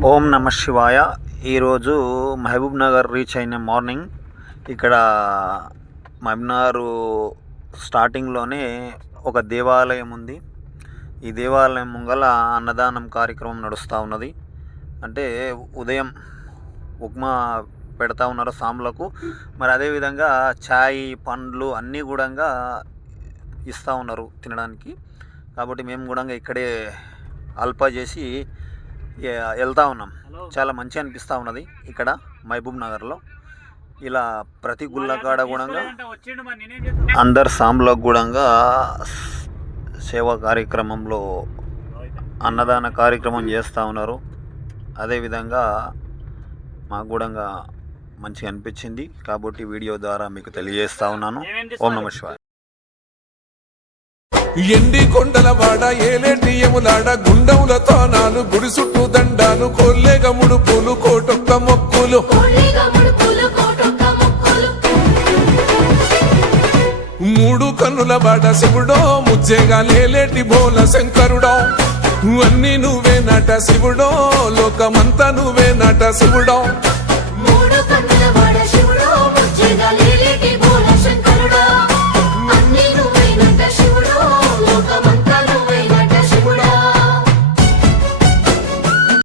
ఓం నమ శివాయ. ఈరోజు మహబూబ్ నగర్ రీచ్ అయిన మార్నింగ్. ఇక్కడ మహబూబ్ నగర్ స్టార్టింగ్లోనే ఒక దేవాలయం ఉంది. ఈ దేవాలయం ముంగల అన్నదానం కార్యక్రమం నడుస్తూ ఉన్నది. అంటే ఉదయం ఉప్మా పెడతా ఉన్నారు సాములకు. మరి అదేవిధంగా ఛాయ్ పండ్లు అన్నీ కూడా ఇస్తూ ఉన్నారు తినడానికి. కాబట్టి మేము కూడా ఇక్కడే అల్ప చేసి వెళ్తూ ఉన్నాం. చాలా మంచిగా అనిపిస్తూ ఉన్నది ఇక్కడ మహబూబ్ నగర్లో. ఇలా ప్రతి గుళ్ళ కాడ కూడా అందరు సాములకు కూడా సేవా కార్యక్రమంలో అన్నదాన కార్యక్రమం చేస్తూ ఉన్నారు. అదేవిధంగా మాకు కూడా మంచిగా అనిపించింది కాబట్టి వీడియో ద్వారా మీకు తెలియజేస్తూ ఉన్నాను. ఓం నమః శివాయ. ఎండి కొండల వాడ ఏలేటి యములాడ గుండములతో నాలు గుడి చుట్టూ దండాలు కొల్లేగ ముడుపులు కోటొక్క మొక్కులు మూడు కన్నుల వాడ శివుడో ముజ్జేగా లేలేటి బోల శంకరుడో అన్ని నువ్వే నట శివుడో లోకమంతా నువ్వే నట శివుడో.